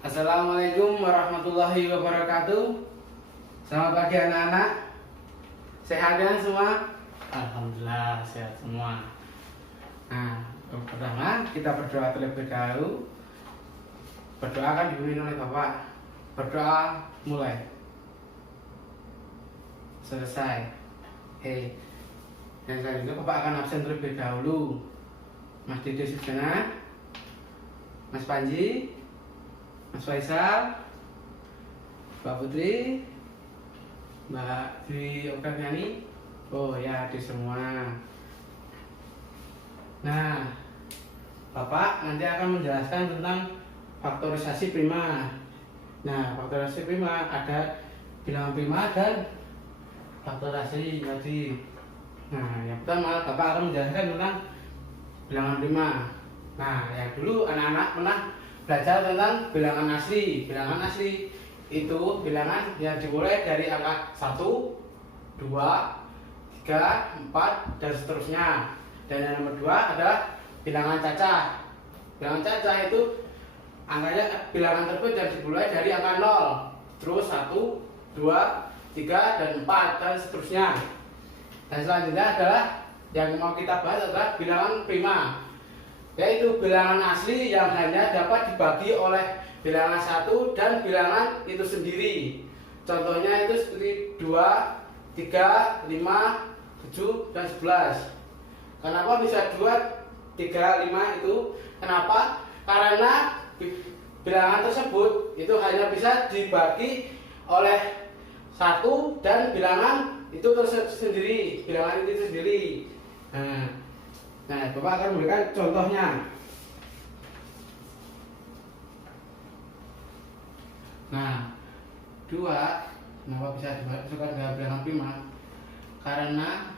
Assalamualaikum warahmatullahi wabarakatuh. Selamat pagi anak-anak. Sehat kan semua? Alhamdulillah sehat semua. Nah, yang pertama kita berdoa terlebih dahulu. Berdoa kan dipimpin oleh Bapak. Berdoa mulai. Selesai. Dan selanjutnya Bapak akan absen terlebih dahulu. Mas Dede Sujana, Mas Panji, Mas Faisal, Mbak Putri, Mbak Dwi Oktaviani. Oh ya, hadir semua. Nah, Bapak nanti akan menjelaskan tentang faktorisasi prima. Nah, faktorisasi prima ada bilangan prima dan faktorisasi tadi. Nah, yang pertama Bapak akan menjelaskan tentang bilangan prima. Nah, yang dulu anak-anak pernah belajar tentang bilangan asli. Bilangan asli itu bilangan yang dimulai dari angka 1, 2, 3, 4 dan seterusnya. Dan yang nomor 2 adalah bilangan cacah. Bilangan cacah itu angkanya bilangan tersebut yang dimulai dari angka 0, terus 1, 2, 3 dan 4 dan seterusnya. Dan selanjutnya adalah yang mau kita bahas adalah bilangan prima, yaitu bilangan asli yang hanya dapat dibagi oleh bilangan 1 dan bilangan itu sendiri. Contohnya itu seperti 2, 3, 5, 7, dan 11. Kenapa bisa 2, 3, 5 itu? Kenapa? Karena bilangan tersebut itu hanya bisa dibagi oleh 1 dan bilangan itu tersendiri, bilangan itu sendiri. Nah, Bapak akan memberikan contohnya. Nah, 2, kenapa bisa dimasukkan dalam bilangan prima? Karena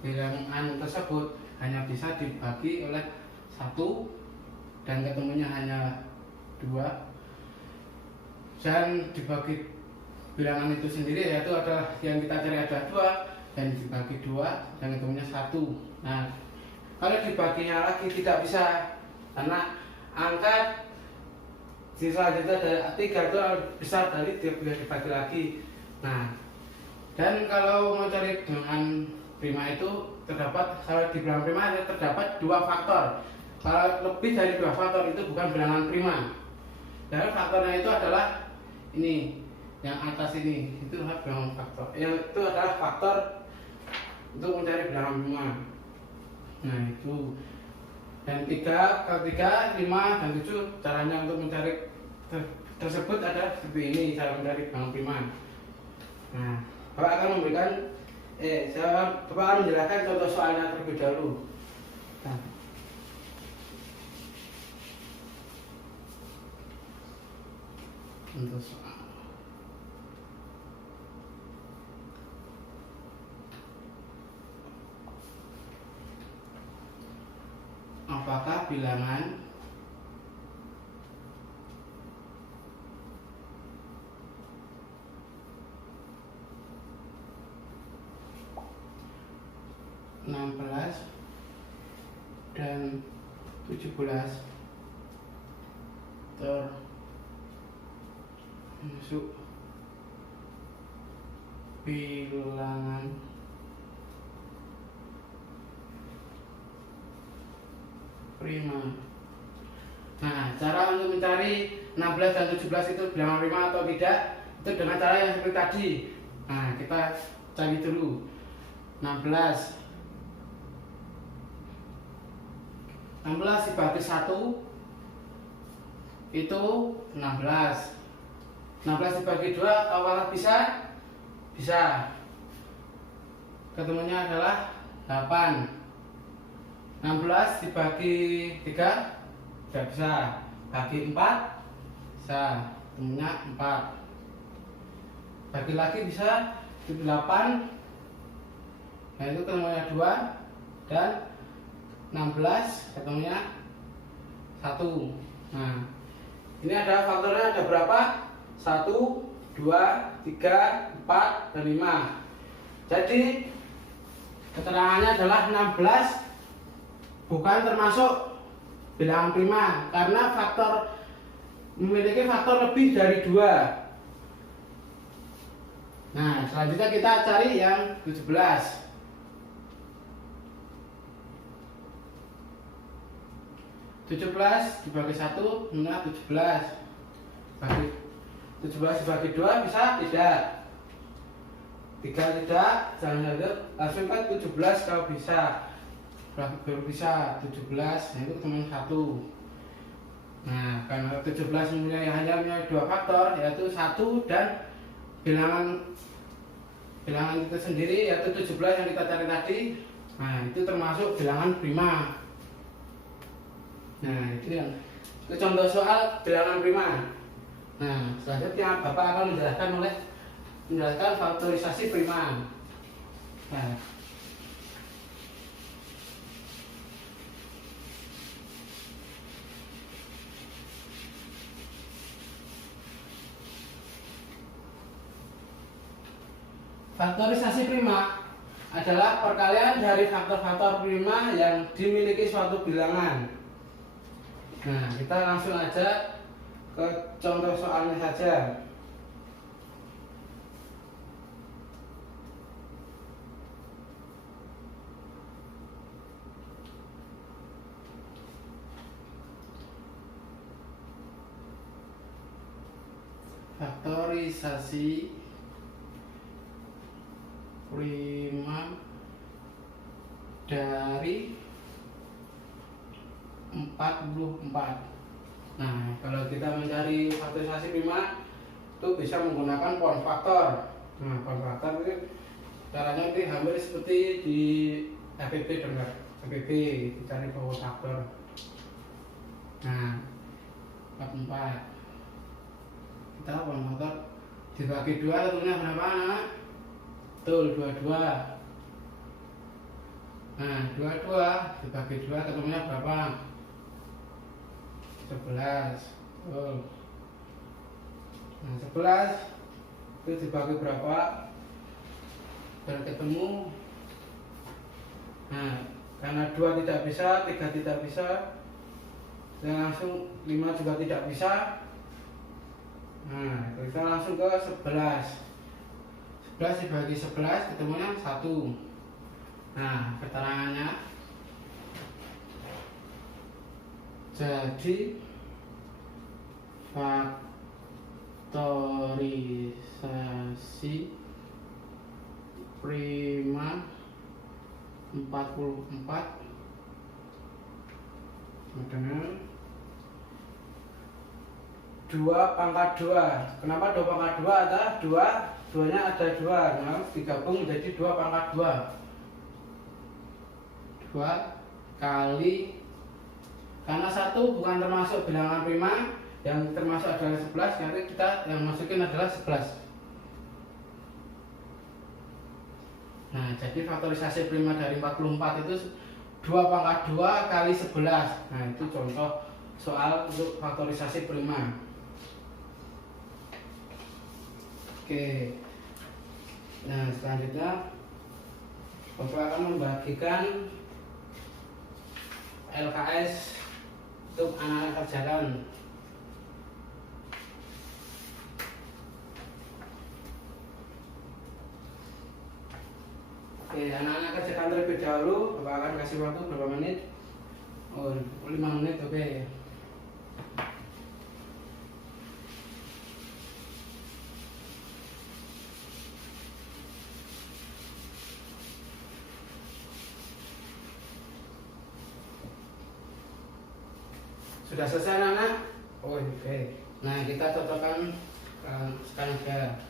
bilangan tersebut hanya bisa dibagi oleh 1 dan ketemunya hanya 2. Dan dibagi bilangan itu sendiri yaitu adalah yang kita cari ada 2 dan dibagi 2 dan ketemunya 1. Nah, kalau dibaginya lagi tidak bisa karena angka di selanjutnya ada 3 itu besar dari dia bisa dibagi lagi. Nah, dan kalau mau cari bilangan prima itu terdapat, kalau di bilangan prima itu terdapat 2 faktor. Kalau lebih dari 2 faktor itu bukan bilangan prima. Dan faktornya itu adalah ini, yang atas ini itu adalah bilangan faktor. Yang itu adalah faktor untuk mencari bilangan prima. Nah, itu. Dan 3, 5, dan 7 caranya untuk mencari tersebut ada seperti ini cara mencari bilangan prima. Nah, Bapak akan memberikan Bapak akan menjelaskan contoh soalnya terlebih dahulu. Nah. Contoh soal. Apakah bilangan dan 17 termasuk bilangan prima? Nah, cara untuk mencari 16 dan 17 itu bilangan prima atau tidak itu dengan cara yang seperti tadi. Nah, kita cari dulu 16 dibagi 1 itu 16. 16 dibagi 2 apakah bisa? Bisa. Ketemunya adalah 8. 16 dibagi 3 tidak bisa. Bagi 4 bisa. Ketemunya 4. Bagi lagi bisa 8. Nah, itu ketemunya 2 dan 16 ketemunya 1. Nah, ini ada faktornya ada berapa? 1, 2, 3, 4, dan 5. Jadi keterangannya adalah 16 bukan termasuk bilangan prima karena faktor memiliki faktor lebih dari 2. Nah, selanjutnya kita cari yang 17. 17 dibagi 1 nah 17. Bagi 17 dibagi 2 bisa tidak? 3 tidak, jangan langsung kan 17 kalau bisa. Baru bisa 17, nah itu teman 1. Nah, karena 17 hanya punya 2 faktor, yaitu 1 dan bilangan itu sendiri, yaitu 17 yang kita cari tadi. Nah, itu termasuk bilangan prima. Nah, itu contoh soal bilangan prima. Nah, selanjutnya Bapak akan menjelaskan faktorisasi prima. Nah, faktorisasi prima adalah perkalian dari faktor-faktor prima yang dimiliki suatu bilangan. Nah, kita langsung aja ke contoh soalnya saja. Faktorisasi prima dari 44. Nah, kalau kita mencari faktorisasi prima itu bisa menggunakan poin faktor. Nah, poin faktor itu caranya itu hampir seperti di FPP dengar. FPP dicari poin faktor. Nah, 44. Kita poin faktor dibagi 2 tentunya berapa, Nak? Betul, 22. Nah, 22 dibagi 2 ketemunya berapa? 11. Oh. Nah, 11 itu dibagi berapa? Dan ketemu. Nah, karena 2 tidak bisa, 3 tidak bisa, dan langsung 5 juga tidak bisa. Nah, kita langsung ke 11. 11 dibagi 11 ketemunya 1. Nah, keterangannya jadi faktorisasi prima 44 dengan 2 pangkat 2. Kenapa 2 pangkat 2? Adalah 2-nya ada 2, nah, digabung menjadi 2 pangkat 2. 2 kali, karena 1 bukan termasuk bilangan prima, yang termasuk adalah 11, nanti kita yang masukin adalah 11. Nah, jadi faktorisasi prima dari 44 itu 2 pangkat 2 kali 11. Nah, itu contoh soal untuk faktorisasi prima. Oke. Nah, selanjutnya Bapak akan membagikan LKS untuk anak-anak kerjakan. Oke, anak-anak kerjakan terlebih dahulu. Bapak akan kasih waktu berapa menit? Oh, 5 menit, oke. Sudah selesai, anak? Oh, oke. Nah, kita cocokkan sekarang aja.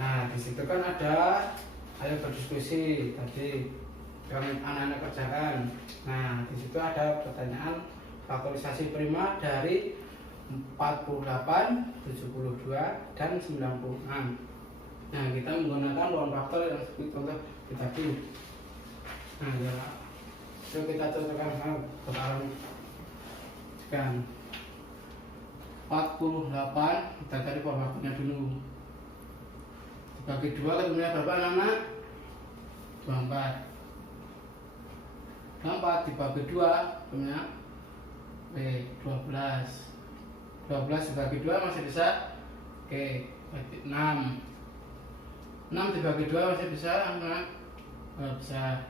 Nah, di situ kan ada ayo berdiskusi tadi yang anak-anak kerjakan. Nah, di situ ada pertanyaan faktorisasi prima dari 48, 72, dan 96. Nah, kita menggunakan ruang faktor yang seperti contoh di tadi. Nah, ya, yuk kita cocokkan sekarang. 48, kita cari ruang faktornya dulu. Dibagi 2 ketemunya berapa anak-anak? 24. 4 dibagi 2 ketemunya 12. 12 dibagi 2 masih bisa. Oke, berarti 6. 6 dibagi 2 masih bisa, anak? Bisa.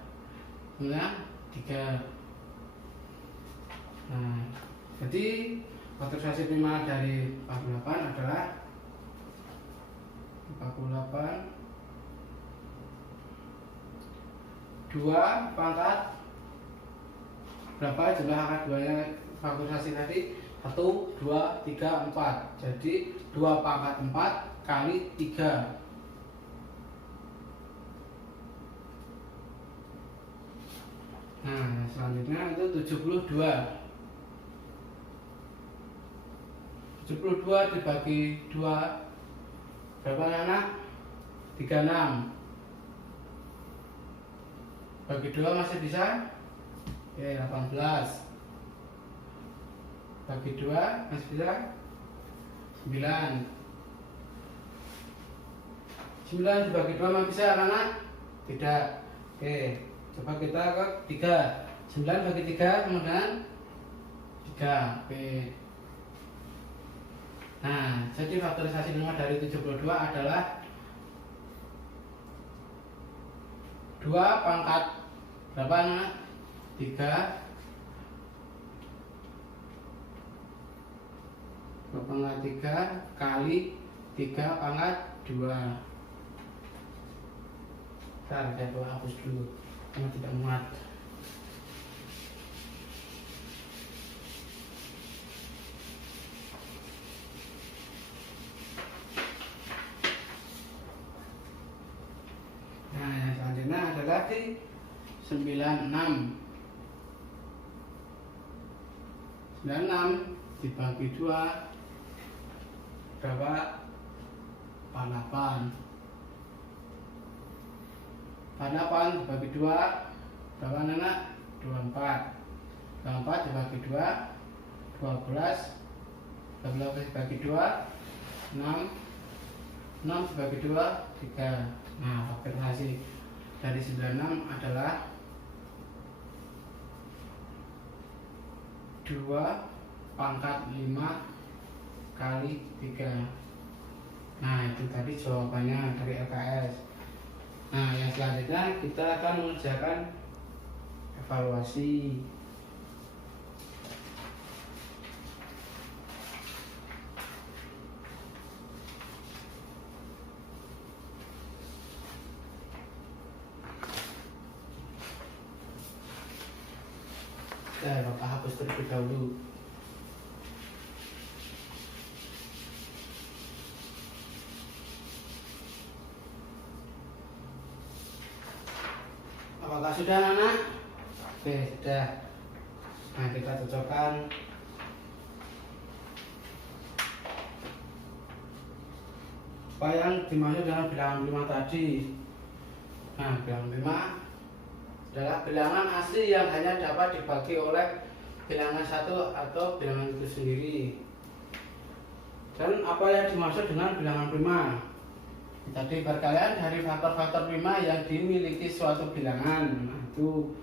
Kemudian 3. Nah, jadi faktorisasi prima dari 48 adalah 48 2 pangkat berapa jumlah angka 2 nya faktorisasi tadi? 1, 2, 3, 4. Jadi 2 pangkat 4 kali 3. Nah, selanjutnya itu 72. 72 dibagi 2 berapa anak? 36. Bagi 2 masih bisa? Oke, 18. Bagi 2 masih bisa? 9. 9 dibagi 2 masih bisa anak? Tidak. Oke, coba kita ke 3. 9 bagi 3 kemudian 3. Oke. Nah, jadi faktorisasi prima dari 72 adalah 2 pangkat berapa anak? 3. 2 pangkat 3 kali 3 pangkat 2. Bentar, saya hapus dulu karena tidak muat. Nah, yang selanjutnya adalah di 96. 96 dibagi 2 berapa? 48. 48 dibagi 2 berapa anak? 24. 24 dibagi 2 12. 12 dibagi 2 6. 6 dibagi 2 3. Nah, faktorisasi dari 96 adalah 2 pangkat 5 kali 3. Nah, itu tadi jawabannya dari LKS. Nah, yang selanjutnya kita akan mengerjakan evaluasi. Bapak hapus terlebih dahulu. Apakah sudah anak? Oke, sudah. Nah, kita cocokkan. Apa yang dimaksud dengan bilangan prima tadi? Nah, bilangan prima adalah bilangan asli yang hanya dapat dibagi oleh bilangan satu atau bilangan itu sendiri. Dan apa yang dimaksud dengan bilangan prima? Tadi perkalian dari faktor-faktor prima yang dimiliki suatu bilangan. Nah, itu.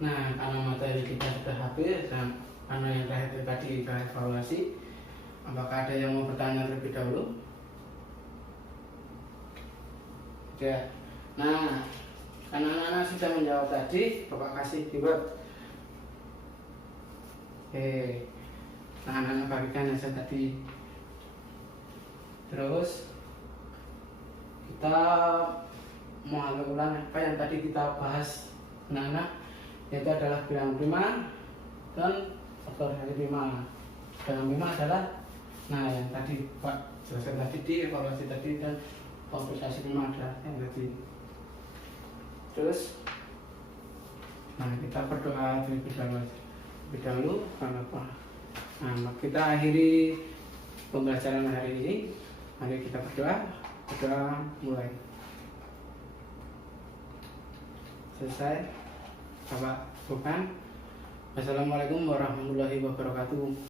Nah, karena materi kita sudah habis dan karena yang terakhir tadi kita evaluasi, apakah ada yang mau bertanya terlebih dahulu? Ya. Nah, karena anak-anak sudah menjawab tadi, Bapak kasih keyword. Oke. Nah, anak-anak bagikan yang saya tadi. Terus kita mau ulang apa yang tadi kita bahas, anak-anak, yaitu adalah bilangan prima dan faktorisasi prima. Bilangan prima adalah, nah, yang tadi Pak jelaskan tadi di evaluasi tadi, dan faktorisasi prima adalah yang tadi. Terus, nah, kita berdoa terlebih dahulu karena apa? Nah, kita akhiri pembelajaran hari ini. Mari kita berdoa. Berdoa mulai. Selesai. Bapak bukan. Assalamualaikum warahmatullahi wabarakatuh.